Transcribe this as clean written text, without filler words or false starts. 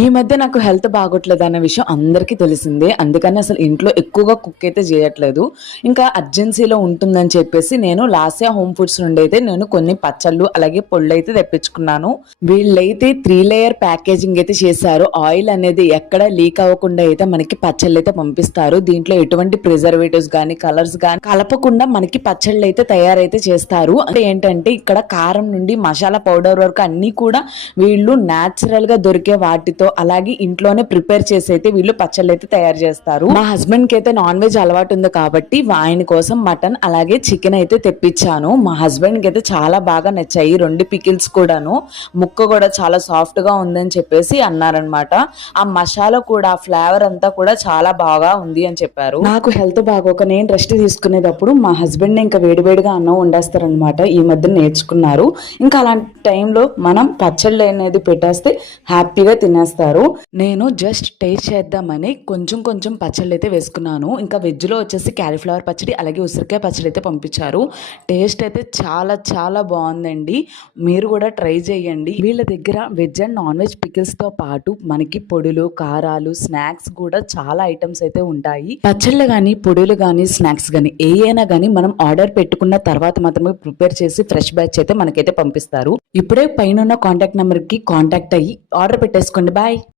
ఈ మధ్య నాకు హెల్త్ బాగోట్లేదు అన్న విషయం అందరికీ తెలిసిందే. అందుకని అసలు ఇంట్లో ఎక్కువగా కుక్ అయితే చేయట్లేదు. ఇంకా అర్జెన్సీలో ఉంటుందని చెప్పేసి నేను లాస్యా హోమ్ ఫుడ్స్ నుండి అయితే నేను కొన్ని పచ్చళ్ళు అలాగే పొళ్ళు అయితే తెప్పించుకున్నాను. వీళ్ళైతే 3 లేయర్ ప్యాకేజింగ్ అయితే చేశారు. ఆయిల్ అనేది ఎక్కడ లీక్ అవ్వకుండా అయితే మనకి పచ్చళ్ళు అయితే పంపిస్తారు. దీంట్లో ఎటువంటి ప్రిజర్వేటివ్స్ కానీ కలర్స్ కానీ కలపకుండా మనకి పచ్చళ్ళు అయితే తయారైతే చేస్తారు. అంటే ఏంటంటే ఇక్కడ కారం నుండి మసాలా పౌడర్ వరకు అన్ని కూడా వీళ్ళు న్యాచురల్ గా దొరికే వాటితో అలాగే ఇంట్లోనే ప్రిపేర్ చేసి అయితే వీళ్ళు పచ్చళ్ళు అయితే తయారు చేస్తారు. మా హస్బెండ్ కి అయితే నాన్ వెజ్ అలవాటు ఉంది కాబట్టి ఆయన కోసం మటన్ అలాగే చికెన్ అయితే తెప్పించాను. మా హస్బెండ్ కి అయితే చాలా బాగా నచ్చాయి 2 పికిల్స్ కూడాను. ముక్క కూడా చాలా సాఫ్ట్ గా ఉందని చెప్పేసి అన్నారనమాట. ఆ మసాలా కూడా ఫ్లేవర్ అంతా కూడా చాలా బాగా ఉంది అని చెప్పారు. నాకు హెల్త్ బాగోక నేను రెస్ట్ తీసుకునేటప్పుడు మా హస్బెండ్ ఇంకా వేడివేడిగా అన్నం వండేస్తారనమాట. ఈ మధ్య నేర్చుకున్నారు. ఇంకా అలాంటి టైంలో మనం పచ్చళ్ళు అనేది పెట్టేస్తే హ్యాపీగా తినేస్తారు. నేను జస్ట్ టేస్ట్ చేద్దామని కొంచెం కొంచెం పచ్చళ్ళు అయితే వేసుకున్నాను. ఇంకా వెజ్ లో వచ్చేసి క్యాలీఫ్లవర్ పచ్చడి అలాగే ఉసిరికాయ పచ్చడి అయితే పంపించారు. టేస్ట్ అయితే చాలా చాలా బాగుందండి. మీరు కూడా ట్రై చేయండి. వీళ్ళ దగ్గర veg and non veg pickles తో పాటు మనకి పొడులు కారాలు స్నాక్స్ కూడా చాలా ఐటమ్స్ అయితే ఉంటాయి. పచ్చళ్ళు కానీ పొడులు కానీ స్నాక్స్ కానీ ఏమైనా కానీ మనం ఆర్డర్ పెట్టుకున్న తర్వాత మాత్రమే ప్రిపేర్ చేసి ఫ్రెష్ బ్యాచ్ అయితే మనకైతే పంపిస్తారు. ఇప్పుడే పైన కాంటాక్ట్ నెంబర్ కి కాంటాక్ట్ అయ్యి ఆర్డర్ పెట్టేసుకోండి. బాయ్.